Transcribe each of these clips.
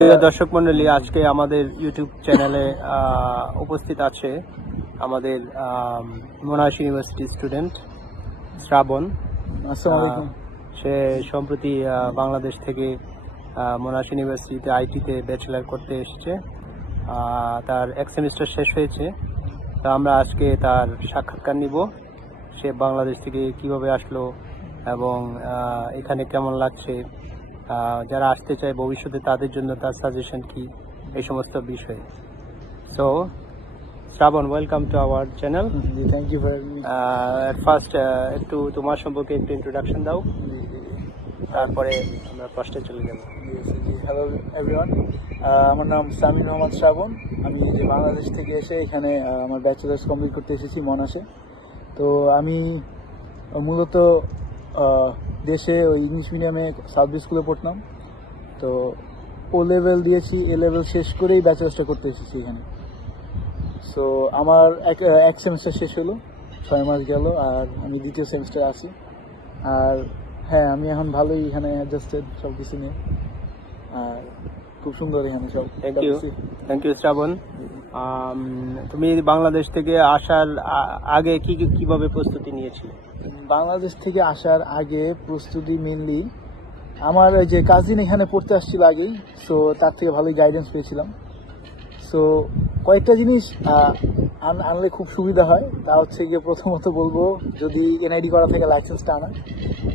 প্রিয় দর্শক মন্ডলী, আজকে আমাদের ইউটিউব চ্যানেলে উপস্থিত আছে আমাদের মোনাশ ইউনিভার্সিটি স্টুডেন্ট শ্রাবণ। আসসালামু আলাইকুম। সে সম্প্রতি বাংলাদেশ থেকে মোনাশ ইউনিভার্সিটিতে আইটিতে ব্যাচেলার করতে এসেছে। তার এক সেমিস্টার শেষ হয়েছে। তো আমরা আজকে তার সাক্ষাৎকার নিব। সে বাংলাদেশ থেকে কিভাবে আসলো এবং এখানে কেমন লাগছে, যারা আসতে চায় ভবিষ্যতে তাদের জন্য তার সাজেশন কি, এই সমস্ত বিষয়ে। So Shrabon, welcome to our channel. জি, thank you for having me. First একটু তোমার সম্পর্কে একটু ইন্ট্রোডাকশন দাও, তারপরে আমরা ফার্স্টে চলে যাব। হ্যালো এভরিওয়ান, আমার নাম সামির মোহাম্মদ শ্রাবণ। আমি যে বাংলাদেশ থেকে এসে এখানে আমার ব্যাচেলার্স কমপ্লিট করতে এসেছি মনাশে। তো আমি মূলত দেশে ওই ইংলিশ মিডিয়ামে সাউথ স্কুলে পড়তাম। তো ও লেভেল দিয়েছি, এ লেভেল শেষ করেই ব্যাচেলার্সটা করতে এসেছি এখানে। সো আমার এক সেমিস্টার শেষ হলো, 6 মাস গেল, আর আমি দ্বিতীয় সেমিস্টার আছি। আর হ্যাঁ, আমি এখন ভালোই এখানে অ্যাডজাস্টেড সব কিছু নিয়ে, আর খুব সুন্দর এখানে সব। থ্যাংক ইউ শ্রাবণ। তুমি বাংলাদেশ থেকে আসার আগে কিভাবে প্রস্তুতি নিয়েছিলে? বাংলাদেশ থেকে আসার আগে প্রস্তুতি মেনলি আমার যে কাজিন এখানে পড়তে আসছিল আগেই, সো তার থেকে ভালোই গাইডেন্স পেয়েছিলাম। সো কয়েকটা জিনিস আনলে খুব সুবিধা হয়। তা হচ্ছে গিয়ে প্রথমত বলবো, যদি এনআইডি করা থাকে লাইসেন্সটা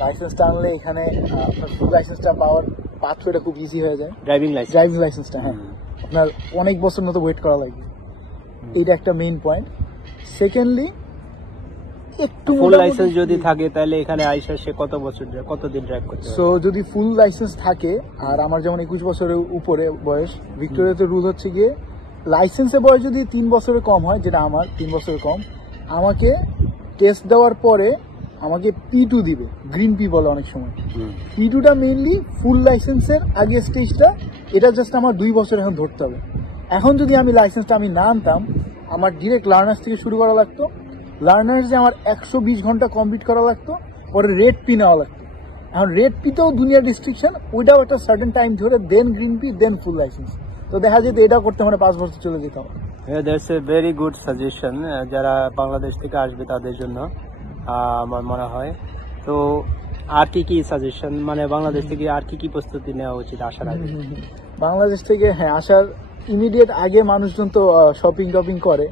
লাইসেন্সটা আনলে এখানে আপনার ফুল লাইসেন্সটা পাওয়ার পাথওয়েটা খুব ইজি হয়ে যায়। ড্রাইভিং লাইসেন্সটা, হ্যাঁ, আপনার অনেক বছর মতো ওয়েট করা লাগবে। এইটা একটা মেইন পয়েন্ট। সেকেন্ডলি, একটু ফুল লাইসেন্স যদি থাকে তাহলে এখানে আইসা সে কতদিন ড্রাইভ করতে পারবে? সো যদি ফুল লাইসেন্স থাকে, আর আমার যেমন 21 বছরের উপরে বয়স, ভিক্টোরিয়াতে রুল হচ্ছে গিয়ে লাইসেন্সের বয়স যদি 3 বছরের কম হয়, যেটা আমার 3 বছরের কম, আমাকে টেস্ট দেওয়ার পরে আমাকে P2 দিবে। গ্রিন পি বলে অনেক সময়। P2টা মেইনলি ফুল লাইসেন্সের আগে স্টেজটা। এটা জাস্ট আমার 2 বছর এখন ধরতে হবে। এখন যদি আমি লাইসেন্সটা না আনতাম, আমার ডিরেক্ট লার্নার্স থেকে শুরু করা লাগতো। লার্নার্স যে আমার 120 ঘন্টা কমপ্লিট করা লাগতো, পরে রেড পি নেওয়া লাগতো। এখন রেড পিতেও দুনিয়ার রেস্ট্রিকশন, ওইটাও একটা সার্টেন টাইম ধরে, দেন গ্রিন পি, দেন ফুল লাইসেন্স। তো দেখা যেত এটা করতে মানে 5 বছর চলে যেত আমার। That's a very good suggestion যারা বাংলাদেশ থেকে আসবে তাদের জন্য, আমার মনে হয়। তো আর কি সাজেশন, মানে বাংলাদেশ থেকে আর কি প্রস্তুতি নেওয়া উচিত আসার আগে? বাংলাদেশ থেকে আসার ইমিডিয়েট আগে মানুষজন তো শপিং টপিং করে।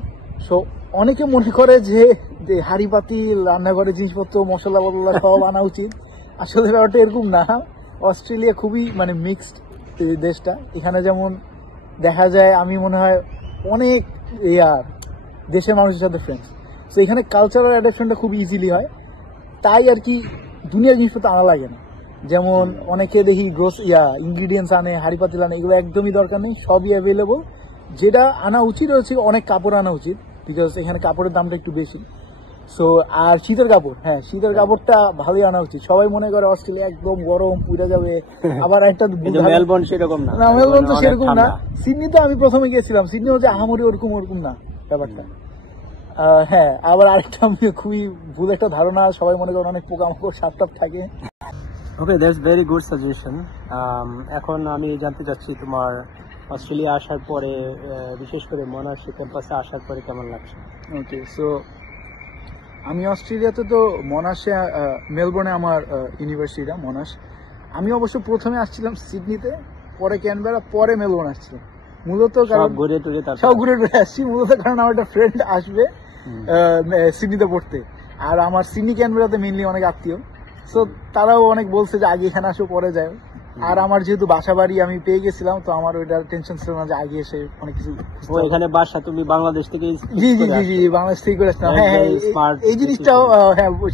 সো অনেকে মনে করে যে হাড়ি পাতি, রান্নাঘরের জিনিসপত্র, মশলা বদলা সব আনা উচিত। আসলে ব্যাপারটা এরকম না। অস্ট্রেলিয়া খুবই মিক্সড দেশটা। এখানে যেমন দেখা যায়, আমি মনে হয় অনেক দেশের মানুষের সাথে ফ্রেন্ডস। তো এখানে কালচারাল অ্যাডাপশনটা খুব ইজিলি হয়। তাই আর কি দুনিয়ার জিনিসপত্র আনা লাগে না। যেমন অনেকে দেখি ইনগ্রিডিয়েন্টস আনে, হাড়ি পাতিল আনে, এগুলো একদমই দরকার নেই, সবই অ্যাভেলেবল। যেটা আনা উচিত হচ্ছে অনেক কাপড় আনা উচিত, বিকজ এখানে কাপড়ের দামটা একটু বেশি। সো আর শীতের কাপড়, শীতের কাপড়টা ভালোই আনা উচিত। সবাই মনে করে অস্ট্রেলিয়া একদম গরম, পুড়ে যাবে। আবার একটা মেলবোর্ন সেরকম না, মেলবোর্ন তো সেরকম না। সিডনি তো আমি প্রথমে গিয়েছিলাম, সিডনি হচ্ছে আহামরি ওরকম না ব্যাপারটা। হ্যাঁ, আবার আরেকটা খুবই ভুল একটা ধারণা, সবাই মনে করেন অনেক পোকামাকড় সাপ টাপ থাকে। ওকে, দ্যাটস ভেরি গুড সাজেশন। এখন আমি জানতে চাচ্ছি তোমার অস্ট্রেলিয়া আসার পরে, বিশেষ করে মোনাশ ক্যাম্পাসে আসার পরে কেমন লাগছে? ওকে, সো আমি অস্ট্রেলিয়াতে তো মোনাশে, মেলবোর্নে আমার ইউনিভার্সিটিটা মোনাশ। আমি অবশ্য প্রথমে আসছিলাম সিডনিতে, পরে ক্যানবেরা, পরে মেলবোর্ন আসছিলাম। মূলত সব ঘুরে টুরে আসছি মূলত কারণ আমার একটা ফ্রেন্ড আসবে সিডনিতে পড়তে, আর আমার সিডনি ক্যানবেরাতে মেনলি অনেক আত্মীয়। সো তারাও অনেক বলছে যে আগে এখানে আসো, পরে যায়। আর আমার যেহেতু বাসা বাড়ি আমি পেয়ে গেছিলাম, তো আমার ওইটার টেনশন ছিল না যে আগে এসে অনেক কিছু। এখানে বাসা তুমি বাংলাদেশ থেকে? জি, বাংলাদেশ থেকে করে আসলাম। হ্যাঁ, এই জিনিসটাও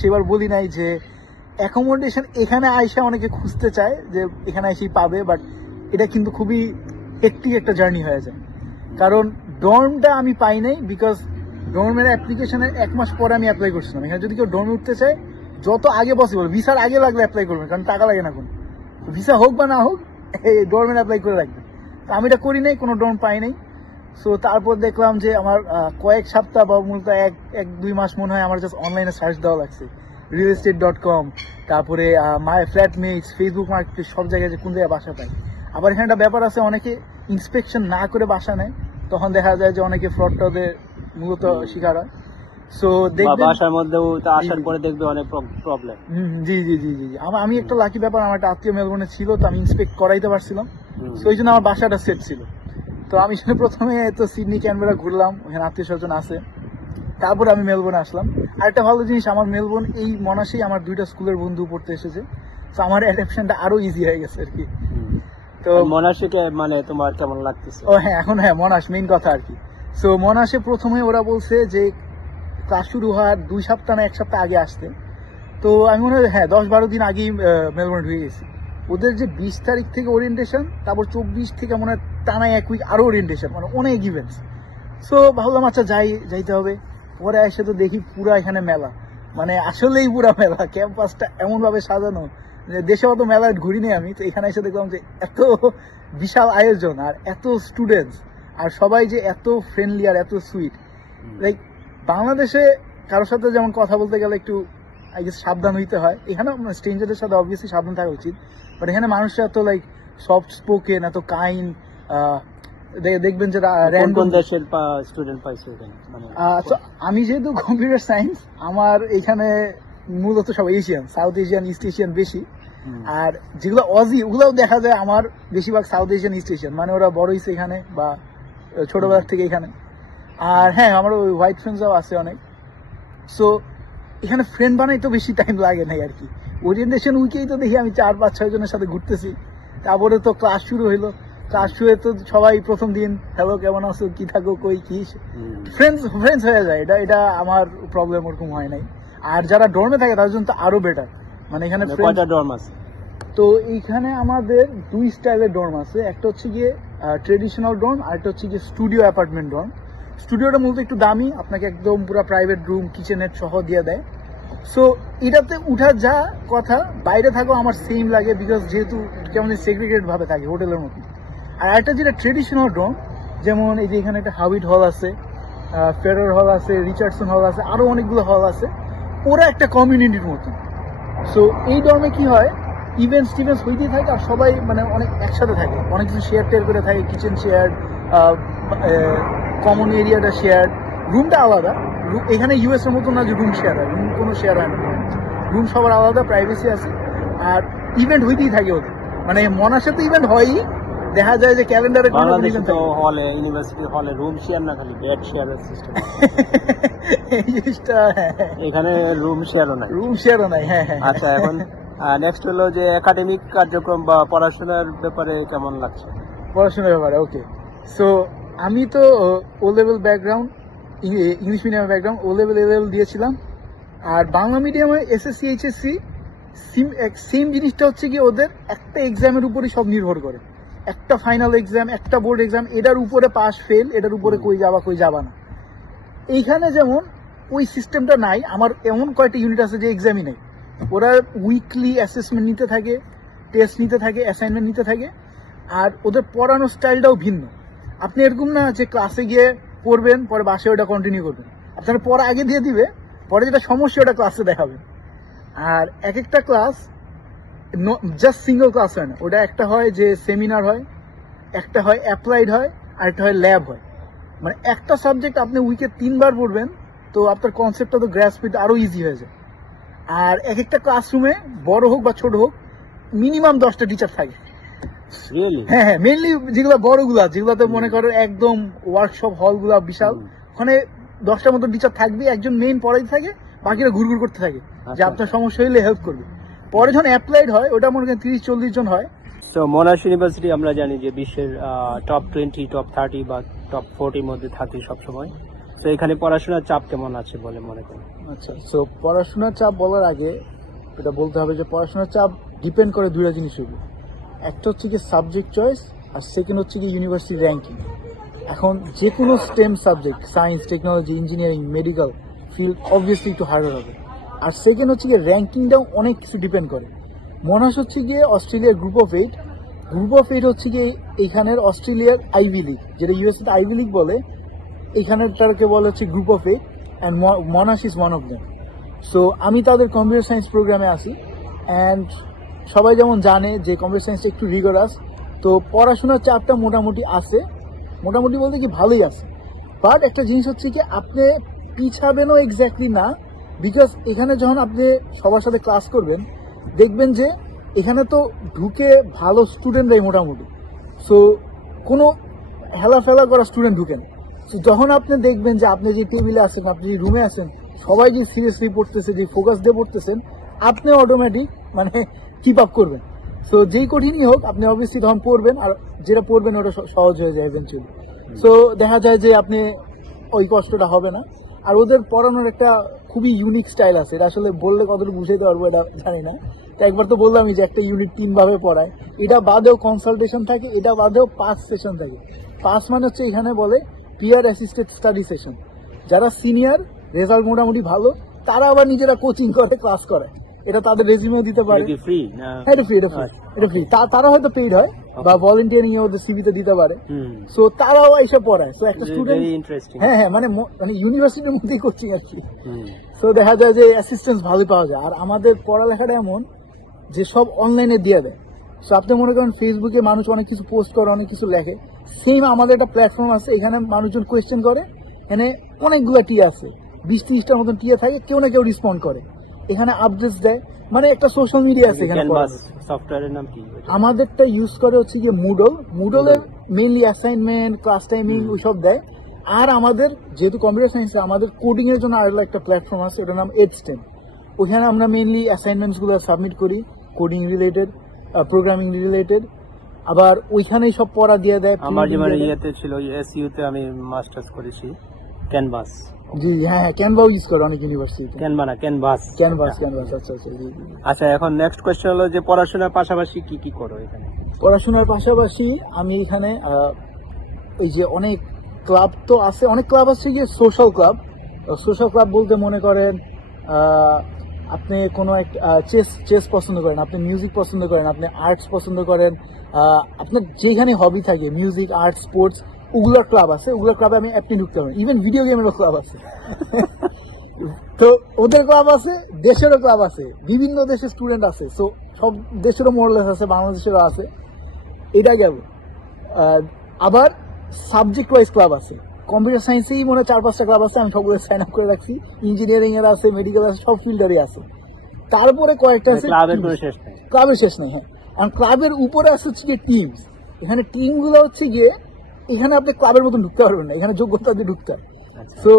সেবার বলি নাই যে অ্যাকোমোডেশন এখানে আইসা অনেকে খুঁজতে চায় যে এখানে এসেই পাবে, বাট এটা কিন্তু খুবই হেক্টিক একটা জার্নি হয়ে যায়। কারণ ডর্মটা আমি পাই নাই, বিকজ ডর্মের অ্যাপ্লিকেশনের 1 মাস পরে আমি অ্যাপ্লাই করছিলাম। এখানে যদি কেউ ডর্মে উঠতে চায়, যত আগে পসিবল, ভিসার আগে লাগলে অ্যাপ্লাই করবেন, কারণ টাকা লাগে না। কোন ভিসা হোক বা না হোক, এই ডর্মের অ্যাপ্লাই করে রাখবেন। তো আমি এটা করি নাই, কোনো ডর্ম পাই নাই। সো তারপর দেখলাম যে আমার কয়েক সপ্তাহ বা মূলত 1-2 মাস মনে হয় আমার জাস্ট অনলাইনে সার্চ দেওয়া লাগছে, realestate.com, তারপরে মাই ফ্ল্যাটমেটস, ফেসবুক মার্কেট, সব জায়গায় যে কোন জায়গায় বাসা পাই। আবার এখানে একটা ব্যাপার আছে, অনেকে ইন্সপেকশন না করে বাসা নেয়, তখন দেখা যায় যে অনেকে ফ্রডটাদের মূলত শিকার হয়। সো দেখবেন বাসার মধ্যেও আসার পরে দেখবে অনেক প্রবলেম। জি জি জি জি আমি একটা লাকি ব্যাপার, আমার একটা আত্মীয় মেলবোর্নে ছিল, তো আমি ইন্সপেক্ট করাইতে পারছিলাম, তো ওই জন্য আমার বাসাটা সেট ছিল। তো আমি সেখানে প্রথমে তো সিডনি ক্যানবেরা ঘুরলাম, ওখানে আত্মীয় স্বজন আছে, তারপর আমি মেলবোর্নে আসলাম। আর একটা ভালো জিনিস, আমার মেলবোর্ন এই মনাসেই আমার 2টা স্কুলের বন্ধু পড়তে এসেছে, তো আমার অ্যাডাপশনটা আরো ইজি হয়ে গেছে আর কি। তো মনাসিকে মানে তোমার কেমন লাগতেছে? ও হ্যাঁ, এখন হ্যাঁ মনাস মেইন কথা আর কি। সো মনাসে প্রথমে ওরা বলছে যে ক্লাস শুরু হওয়ার 2 সপ্তাহ না 1 সপ্তাহ আগে আসতে, তো আমি মনে হয় হ্যাঁ 10-12 দিন আগেই মেলবোর্নে ঢুকে গেছি। ওদের যে 20 তারিখ থেকে ওরিয়েন্টেশন, তারপর 24 থেকে মনে হয় টানা 1 উইক আরো ওরিয়েন্টেশন, মানে অনেক ইভেন্টস। সো ভাবলাম আচ্ছা যাইতে হবে। পরে এসে তো দেখি পুরা এখানে মেলা, মানে আসলেই পুরা মেলা, ক্যাম্পাসটা এমন ভাবে সাজানো যে দেশে অত মেলায় ঘুরিনি আমি, তো এখানে এসে দেখলাম যে এত বিশাল আয়োজন আর এত স্টুডেন্টস, আর সবাই যে এত ফ্রেন্ডলি আর এত সুইট। লাইক বাংলাদেশে কারোর সাথে যেমন কথা বলতে গেলে একটু আই গেস সাবধান হইতে হয়, এখানে স্ট্রেঞ্জারদের সাথে অবভিয়াসলি সাবধান থাকা উচিত, বাট এখানে মানুষরা এত লাইক সফট স্পোকেন, এত কাইন্ড। দেখবেন যে কোন দেশের স্টুডেন্ট পাইছে এখানে? মানে আমি যেহেতু কম্পিউটার সায়েন্স, আমার এখানে মূলত সব Asian, south Asian, east Asian বেশি। আর যেগুলো অজি ওগুলোও দেখা যায় আমার বেশিরভাগ সাউথ এশিয়ান, ইস্ট এশিয়ান, মানে ওরা বড় হয়েছে এখানে বা ছোটবেলার থেকে এখানে। আর হ্যাঁ, আমার ওই হোয়াইট ফ্রেন্ডসরাও আছে অনেক। সো এখানে ফ্রেন্ড বানাইতে বেশি টাইম লাগে নাই আর কি। ওরিয়েন্টেশন উইকেই তো দেখি আমি 4-5-6 জনের সাথে ঘুরতেছি, তারপরে তো ক্লাস শুরু হইলো। ক্লাস শুরু তো সবাই প্রথম দিন হ্যালো কেমন আছো, কি থাকো, কই কি, ফ্রেন্ডস হয়ে যায়। এটা আমার প্রবলেম ওরকম হয় নাই। আর যারা ডর্মে থাকে তাদের জন্য তো আরো বেটার, মানে এখানে কয়টা ডর্ম আছে? তো এইখানে আমাদের 2 স্টাইলের ডর্ম আছে, একটা হচ্ছে গিয়ে ট্রেডিশনাল ডর্ম, আর একটা হচ্ছে গিয়ে স্টুডিও অ্যাপার্টমেন্ট ডর্ম। স্টুডিওটা মূলত একটু দামি, আপনাকে একদম পুরো প্রাইভেট রুম, কিচেনের সহ দিয়ে দেয়। সো এটাতে উঠার যা কথা, বাইরে থাকো আমার সেম লাগে, বিকজ যেহেতু কেমন সেগ্রিগেটেড ভাবে থাকে হোটেলের মতো। আর একটা যেটা ট্রেডিশনাল ডর্ম, যেমন এই যে এখানে একটা হাবিট হল আছে, ফেরার হল আছে, রিচার্ডসন হল আছে, আরো অনেকগুলো হল আছে, ওরা একটা কমিউনিটির মতো। সো এই ডর্মে কি হয়, ইভেন্টস হইতেই থাকে, আর সবাই মানে অনেক একসাথে থাকে, অনেক কিছু শেয়ার টেয়ার করে থাকে, কিচেন শেয়ার, কমন এরিয়াটা শেয়ার, রুমটা আলাদা। এখানে ইউএস এর মতো না যে রুম শেয়ার হয়, রুম কোনো শেয়ার হয় না, রুম সবার আলাদা, প্রাইভেসি আছে। আর ইভেন্ট হইতেই থাকে ওদের, মানে মনাসে তো ইভেন্ট হয়ই, দেখা যায় যে ক্যালেন্ডারে হলে, ইউনিভার্সিটি হলে রুম শেয়ার না, খালি বেড শেয়ারের সিস্টেম। এই জিনিসটা এখানে রুম শেয়ারও নাই, হ্যাঁ হ্যাঁ। আচ্ছা, এখন নেক্সট হলো যে একাডেমিক কার্যক্রম বা পড়াশোনার ব্যাপারে কেমন লাগছে? পড়াশোনার ব্যাপারে ওকে। সো আমি তো O level background, English medium background, O level দিয়েছিলাম। আর বাংলা মিডিয়ামে এসএসসি এইচএসসি সেম জিনিসটা হচ্ছে কি, ওদের একটা এক্সামের উপরে সব নির্ভর করে, একটা ফাইনাল এক্সাম, একটা বোর্ড এক্সাম, এটার উপরে পাস ফেল, এটার উপরে কই যাবা না। এইখানে যেমন ওই সিস্টেমটা নাই, আমার এমন কয়েকটা ইউনিট আছে যে এক্সামই নাই। ওরা উইকলি অ্যাসেসমেন্ট নিতে থাকে, টেস্ট নিতে থাকে, অ্যাসাইনমেন্ট নিতে থাকে, আর ওদের পড়ানোর স্টাইলটাও ভিন্ন। আপনি এরকম না যে ক্লাসে গিয়ে পড়বেন, পরে বাসায় ওটা কন্টিনিউ করবেন, আপনার পড়া আগে দিয়ে দিবে, পরে যেটা সমস্যা ওটা ক্লাসে দেখাবেন। আর এক একটা ক্লাস জাস্ট সিঙ্গল ক্লাস হয় না, ওটা একটা হয় যে সেমিনার হয়, একটা হয় অ্যাপ্লাইড হয়, আর একটা হয় ল্যাব হয়। মানে একটা সাবজেক্ট আপনি উইকে 3 বার পড়বেন, তো আপনার কনসেপ্টটা তো গ্রাস্প করতে আরো ইজি হয়ে যায়। আর এক একটা ক্লাসরুমে বড় হোক বা ছোট হোক, মিনিমাম 10টা টিচার থাকে। হ্যাঁ হ্যাঁ, মেনলি যেগুলো বড়গুলা, যেগুলোতে মনে করো একদম ওয়ার্কশপ হলগুলা বিশাল, ওখানে 10টার মতো টিচার থাকবে, একজন মেইন পড়াইতে থাকে, বাকিরা ঘুরঘুর করতে থাকে যে আপনার সমস্যা হইলে হেল্প করবে। পরে যখন অ্যাপ্লাইড হয়, ওটা মনে করেন 30-40 জন হয়। তো মোনাশ ইউনিভার্সিটি আমরা জানি যে বিশ্বের টপ 20, টপ 30 বা টপ 40 মধ্যে থাকে সবসময়। তো এখানে পড়াশোনার চাপ কেমন আছে বলে মনে করেন? আচ্ছা, সো পড়াশোনার চাপ বলার আগে এটা বলতে হবে যে পড়াশোনার চাপ ডিপেন্ড করে 2টা জিনিসের উপর। একটা হচ্ছে কি সাবজেক্ট চয়েস, আর সেকেন্ড হচ্ছে কি ইউনিভার্সিটি র্যাঙ্কিং। এখন যে কোনো stem subject, science, technology, engineering, medical field obviously একটু হার্ডার হবে। আর সেকেন্ড হচ্ছে গিয়ে র্যাঙ্কিংটাও অনেক কিছু ডিপেন্ড করে। মোনাশ হচ্ছে গিয়ে অস্ট্রেলিয়ার গ্রুপ অফ 8, হচ্ছে গিয়ে এখানের অস্ট্রেলিয়ার আইভি লিগ, যেটা ইউএসএ আইভি লিগ বলে, এখানেরটাকে বলে হচ্ছে group of 8, and মোনাশ is one of them. So আমি তাদের কম্পিউটার সায়েন্স প্রোগ্রামে আসি, অ্যান্ড সবাই যেমন জানে যে কম্পিউটার সায়েন্সটা একটু রিগরাস, তো পড়াশোনার চাপটা মোটামুটি আছে, মোটামুটি বলতে কি ভালোই আছে। বাট একটা জিনিস হচ্ছে কি আপনি পিছাবেনও এক্স্যাক্টলি না, বিকজ এখানে যখন আপনি সবার সাথে ক্লাস করবেন দেখবেন যে এখানে তো ঢুকে ভালো স্টুডেন্টরাই মোটামুটি, সো কোনো হেলাফেলা করা স্টুডেন্ট ঢুকেন। তো যখন আপনি দেখবেন যে আপনি যে টেবিলে আছেন, আপনি যে রুমে আছেন, সবাই যে সিরিয়াসলি পড়তেছে, যে ফোকাস দিয়ে পড়তেছেন, আপনি অটোমেটিক মানে কিপ আপ করবেন। সো যেই কঠিনই হোক আপনি অবভিয়াসলি তখন পড়বেন, আর যেটা পড়বেন ওটা সহজ হয়ে যায় ইভেন্চুয়ালি। সো দেখা যায় যে আপনি ওই কষ্টটা হবে না। আর ওদের পড়ানোর একটা খুবই ইউনিক স্টাইল আছে, এটা আসলে বললে কতটুকু বুঝাইতে পারবো এটা জানি না। তো একবার তো বললামই যে একটা ইউনিট 3 ভাবে পড়ায়, এটা বাদেও কনসালটেশন থাকে, এটা বাদেও 5 সেশন থাকে। 5 মানে হচ্ছে এখানে বলে পিয়ার অ্যাসিস্টেড স্টাডি সেশন। যারা সিনিয়র, রেজাল্ট মোটামুটি ভালো, তারা আবার নিজেরা কোচিং করে, ক্লাস করে, এটা তাদের রেজিউমেও দিতে পারে। ফ্রি না? এটা ফ্রি, এটা ফ্রি। তারা হয়তো পেইড হয় বা ভলেন্টিয়ারিং এ ওদের সিভিতে দিতে পারে। সো তারাও এসে পড়ায়। সো একটা স্টুডেন্ট, হ্যাঁ হ্যাঁ, মানে ইউনিভার্সিটির মধ্যেই কোচিং আর কি। সো দেখা যায় যে অ্যাসিস্ট্যান্স ভালো পাওয়া যায়। আর আমাদের পড়ালেখাটা এমন যে সব অনলাইনে দিয়ে দেয়। সো আপনি মনে করেন ফেসবুকে মানুষ অনেক কিছু পোস্ট করে, অনেক কিছু লেখে, সেম আমাদের একটা প্ল্যাটফর্ম আছে, এখানে মানুষজন কোয়েশ্চেন করে, এখানে অনেকগুলো টিয়া আছে, 20-30টার মতন টিয়া থাকে, কেউ না কেউ রেসপন্ড করে, এখানে আপডেটস দেয়, মানে একটা সোশ্যাল মিডিয়া আছে এখানে। সফটওয়্যারের নাম কি? আমাদেরটা ইউজ করে হচ্ছে গিয়ে মুডলের মেইনলি অ্যাসাইনমেন্ট, ক্লাস টাইমিং ওইসব দেয়। আর আমাদের যেহেতু কম্পিউটার সায়েন্স, আমাদের কোডিং এর জন্য আরো একটা প্ল্যাটফর্ম আছে, এটার নাম এডস্টেম। ওখানে আমরা মেইনলি অ্যাসাইনমেন্টস গুলো সাবমিট করি, কোডিং রিলেটেড, প্রোগ্রামিং রিলেটেড। আবার ওইখানেই সব পড়া দিয়ে দেয়। আমার যেমন ইয়েতে ছিল, এসইউ তে আমি মাস্টার্স করেছি, ক্যানভাস। জি হ্যাঁ, ক্যানভাও ইউজ করে অনেক ইউনিভার্সিটি। ক্যানভাস। আচ্ছা আচ্ছা। জি। আচ্ছা, এখন নেক্সট কোয়েশ্চেন হলো যে পড়াশোনার পাশাপাশি কি কি করো এখানে? পড়াশোনার পাশাপাশি আমি এখানে এই যে অনেক ক্লাব তো আছে, অনেক ক্লাব আছে যে সোশ্যাল ক্লাব। সোশ্যাল ক্লাব বলতে মনে করেন আপনি কোনো এক চেস পছন্দ করেন, আপনি মিউজিক পছন্দ করেন, আপনি আর্টস পছন্দ করেন, আপনার যেখানে হবি থাকে, মিউজিক, আর্ট, স্পোর্টস, ওগুলোর ক্লাব আছে। ওগুলোর ক্লাবে আপনি ঢুকতে পারেন। ইভেন ভিডিও গেমেরও ক্লাব আছে। তো ওদের ক্লাব আছে, দেশেরও ক্লাব আছে, বিভিন্ন দেশের স্টুডেন্ট আছে। সো সব দেশেরও মোরলেস আছে, বাংলাদেশেরও আছে। এটা গেল। আবার সাবজেক্ট ওয়াইজ ক্লাব আছে। কম্পিউটার সায়েন্সেই মনে 4-5টা ক্লাব আছে, আমি সবগুলো সাইন আপ করে রাখছি। ইঞ্জিনিয়ারিং এর আছে, মেডিকেল আছে, সব ফিল্ডারই আছে। তারপরে কয়েকটা আছে, ক্লাবের শেষ নেই। হ্যাঁ, আর ক্লাবের উপরে আছে হচ্ছে গিয়ে টিমস। এখানে টিম গুলো হচ্ছে গিয়ে, এখানে আপনি ক্লাবের মতন ঢুকতে পারবেন না, এখানে যোগ্যতা দিয়ে ঢুকতে হয়। সো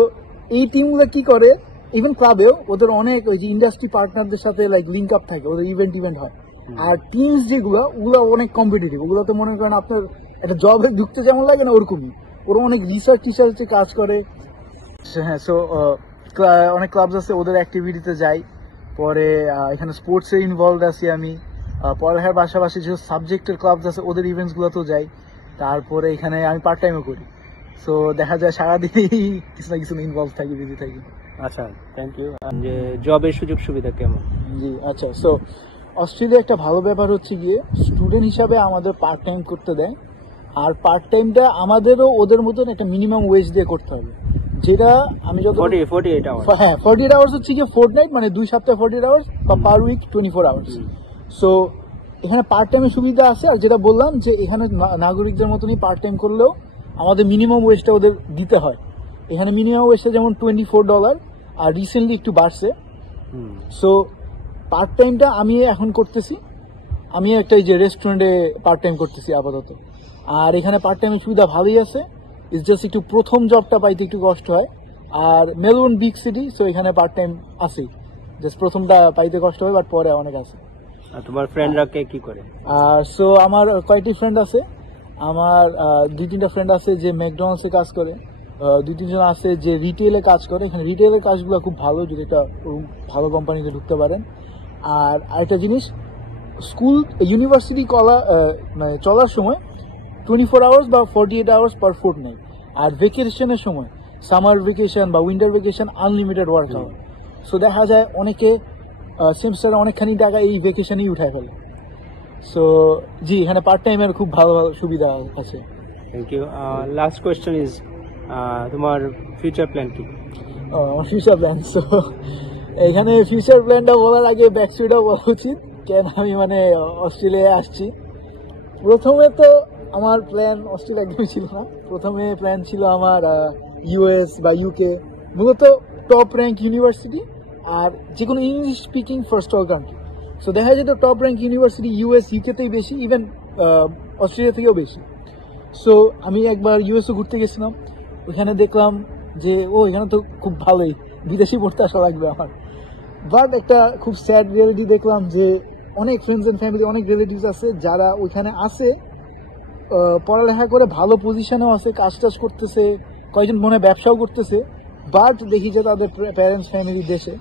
এই টিমগুলো কি করে, ইভেন ক্লাবেও ওদের অনেক ওই যে ইন্ডাস্ট্রি পার্টনারদের সাথে লাইক লিঙ্ক আপ থাকে, ওদের ইভেন্ট হয়। আর টিমস যেগুলো, ওগুলো অনেক কম্পিটিটিভ। ওগুলোতে মনে করেন আপনার একটা জবে ঢুকতে যেমন লাগে না, ওরকমই। ওরা অনেক রিসার্চে কাজ করে। হ্যাঁ, সো অনেক ক্লাবস আছে, ওদের অ্যাক্টিভিটিতে যাই। পরে এখানে স্পোর্টসে ইনভলভ আছি আমি। পড়ালেখার পাশাপাশি যে সাবজেক্টের ক্লাবস আছে, ওদের ইভেন্টস গুলোতেও যাই। তারপরে এখানে আমি পার্ট টাইমও করি। সো দেখা যায় সারাদিনই কিছু না কিছু ইনভলভ থাকি, বিজি থাকি। আচ্ছা, থ্যাংক ইউ। যে জবের সুযোগ সুবিধা কেমন? জি আচ্ছা, সো অস্ট্রেলিয়া একটা ভালো ব্যাপার হচ্ছে গিয়ে স্টুডেন্ট হিসাবে আমাদের পার্ট টাইম করতে দেয়। আর পার্ট টাইমটা আমাদেরও ওদের মতন একটা মিনিমাম ওয়েজ দিয়ে করতে হবে, যেটা আমি যত 48 আওয়ার্স। হ্যাঁ, 48 আওয়ার্স হচ্ছে গিয়ে ফোর্টনাইট, মানে 2 সপ্তাহে 48 আওয়ার্স, বা পার উইক 24 আওয়ার্স। সো এখানে পার্ট টাইমের সুবিধা আছে। আর যেটা বললাম যে এখানে নাগরিকদের মতনই পার্ট টাইম করলেও আমাদের মিনিমাম ওয়েজটা ওদের দিতে হয়। এখানে মিনিমাম ওয়েজটা যেমন $24, আর রিসেন্টলি একটু বাড়ছে। সো পার্ট টাইমটা আমি এখন করতেছি, আমি একটা এই যে রেস্টুরেন্টে পার্ট টাইম করতেছি আপাতত। আর এখানে পার্ট টাইমের সুবিধা ভালোই আছে। ইটস জাস্ট একটু প্রথম জবটা পাইতে একটু কষ্ট হয়। আর মেলবোর্ন বিগ সিটি, সো এখানে পার্ট টাইম আছে, জাস্ট প্রথমটা পাইতে কষ্ট হয়, বাট পরে অনেক আছে। আর তোমার ফ্রেন্ডরা কে কি করে? সো আমার কয়েকটি ফ্রেন্ড আছে। আমার 2-3টা ফ্রেন্ড আছে যে ম্যাকডোনাল্ডসে কাজ করে, 2-3জন আছে যে রিটেলে কাজ করে। এখানে রিটেলের কাজগুলো খুব ভালো, যদি একটা ভালো কোম্পানিতে ঢুকতে পারেন। আর আরেকটা জিনিস, স্কুল ইউনিভার্সিটি মানে চলার সময় 24 আওয়ার্স বা 48 আওয়ার্স পার ফোর্টনাইট। আর ভেকেশনের সময়, সামার ভেকেশন বা winter vacation, unlimited work hour. So দেখা যায় অনেকে সেমিস্টারে অনেকখানি টাকা এই ভেকেশনেই উঠায় ফেলে। সো জি, এখানে পার্ট টাইমের খুব ভালো ভালো সুবিধা আছে। Thank you. Last question is, তোমার ফিউচার প্ল্যান কি? ফিউচার প্ল্যান, সো এখানে ফিউচার প্ল্যানটা বলার আগে ব্যাকস্ট্রিটও বলা উচিত, কেন আমি মানে অস্ট্রেলিয়ায় আসছি। প্রথমে তো আমার প্ল্যান অস্ট্রেলিয়া একদমই ছিল না। প্রথমে প্ল্যান ছিল আমার ইউএস বা ইউকে, মূলত টপ র্যাঙ্ক ইউনিভার্সিটি আর যে কোনো English speaking first world country. So দেখা যেত টপ র্যাঙ্ক ইউনিভার্সিটি ইউএস ইউকেতেই বেশি, ইভেন অস্ট্রেলিয়া থেকেও বেশি। সো আমি একবার ইউএসও ঘুরতে গেছিলাম, ওখানে দেখলাম যে এখানে তো খুব ভালোই, বিদেশি পড়তে আসা লাগবে আমার। বাট একটা খুব স্যাড রিয়েলিটি দেখলাম যে অনেক ফ্রেন্ডস এন্ড ফ্যামিলি, অনেক রিলেটিভস আছে যারা ওইখানে আছে, পড়ালেখা করে ভালো পজিশনেও আছে, কাজ টাজ করতেছে, কয়েকজন মনে ব্যবসাও করতেছে, বাট দেখি যে তাদের প্যারেন্টস ফ্যামিলি দেশে।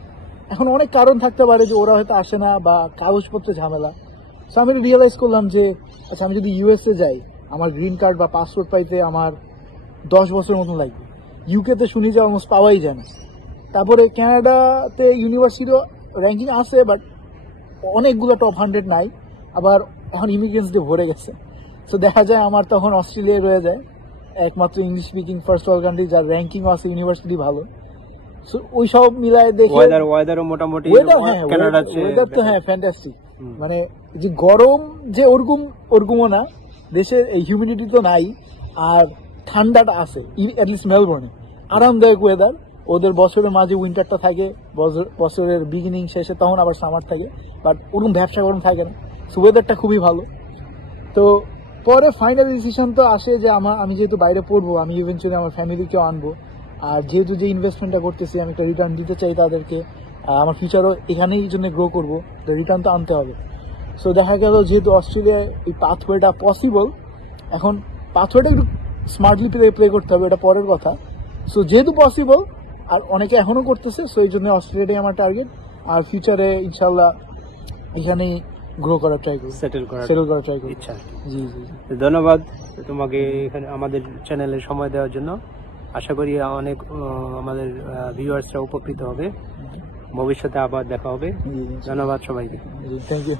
এখন অনেক কারণ থাকতে পারে যে ওরা হয়তো আসে না বা কাগজপত্রে ঝামেলা। সো আমি রিয়েলাইজ করলাম যে আচ্ছা, আমি যদি ইউএসএ যাই, আমার গ্রিন কার্ড বা পাসপোর্ট পাইতে আমার 10 বছর মতন লাগবে। ইউকেতে শুনি যে অলমোস্ট পাওয়াই যায় না। তারপরে ক্যানাডাতে ইউনিভার্সিটিও র্যাঙ্কিং আছে, বাট অনেকগুলো টপ 100 নাই, আবার এখন ইমিগ্রেন্টস দিয়ে ভরে গেছে। তো দেখা যায় আমার তখন অস্ট্রেলিয়ায় রয়ে যায়, একমাত্র English speaking first world country যার র্যাঙ্কিং আছে, ইউনিভার্সিটি ভালো। সো ওই সব মিলায় দেখে ওয়েদারও মোটামুটি ওয়েদার তো ফ্যান্টাস্টিক। মানে যে গরম যে ওরকমও না, দেশের এই হিউমিডিটি তো নাই, আর ঠান্ডাটা আছে অ্যাটলিস্ট মেলবোর্নে, আরামদায়ক ওয়েদার। ওদের বছরের মাঝে উইন্টারটা থাকে, বছরের বিগিনিং শেষে তখন আবার সামার থাকে, বাট ওরকম ব্যবসা গরম থাকে না। সো ওয়েদারটা খুবই ভালো। তো পরে ফাইনাল ডিসিশন তো আসে যে আমি যেহেতু বাইরে পড়বো, আমি ইভেন্চুয়ালি আমার ফ্যামিলিকেও আনবো, আর যেহেতু যে ইনভেস্টমেন্টটা করতেছি আমি একটা রিটার্ন দিতে চাই তাদেরকে, আমার ফিউচারও এখানেই জন্য গ্রো করবো, রিটার্ন তো আনতে হবে। সো দেখা গেল যেহেতু অস্ট্রেলিয়ায় এই পাথওয়েটা পসিবল, এখন পাথওয়েটা একটু স্মার্টলি প্লে করতে হবে, এটা পরের কথা। সো যেহেতু পসিবল আর অনেকে এখনো করতেছে, সো এই জন্য অস্ট্রেলিয়াটাই আমার টার্গেট, আর ফিউচারে ইনশাল্লাহ এখানেই গ্রো করার ট্রাই করব, সেটেল করার ট্রাই করব। ইচ্ছা। জি জি, ধন্যবাদ তোমাকে এখানে আমাদের চ্যানেলে সময় দেওয়ার জন্য। আশা করি অনেক আমাদের ভিউয়ার্সরা উপকৃত হবে। ভবিষ্যতে আবার দেখা হবে। ধন্যবাদ সবাইকে। Thank you.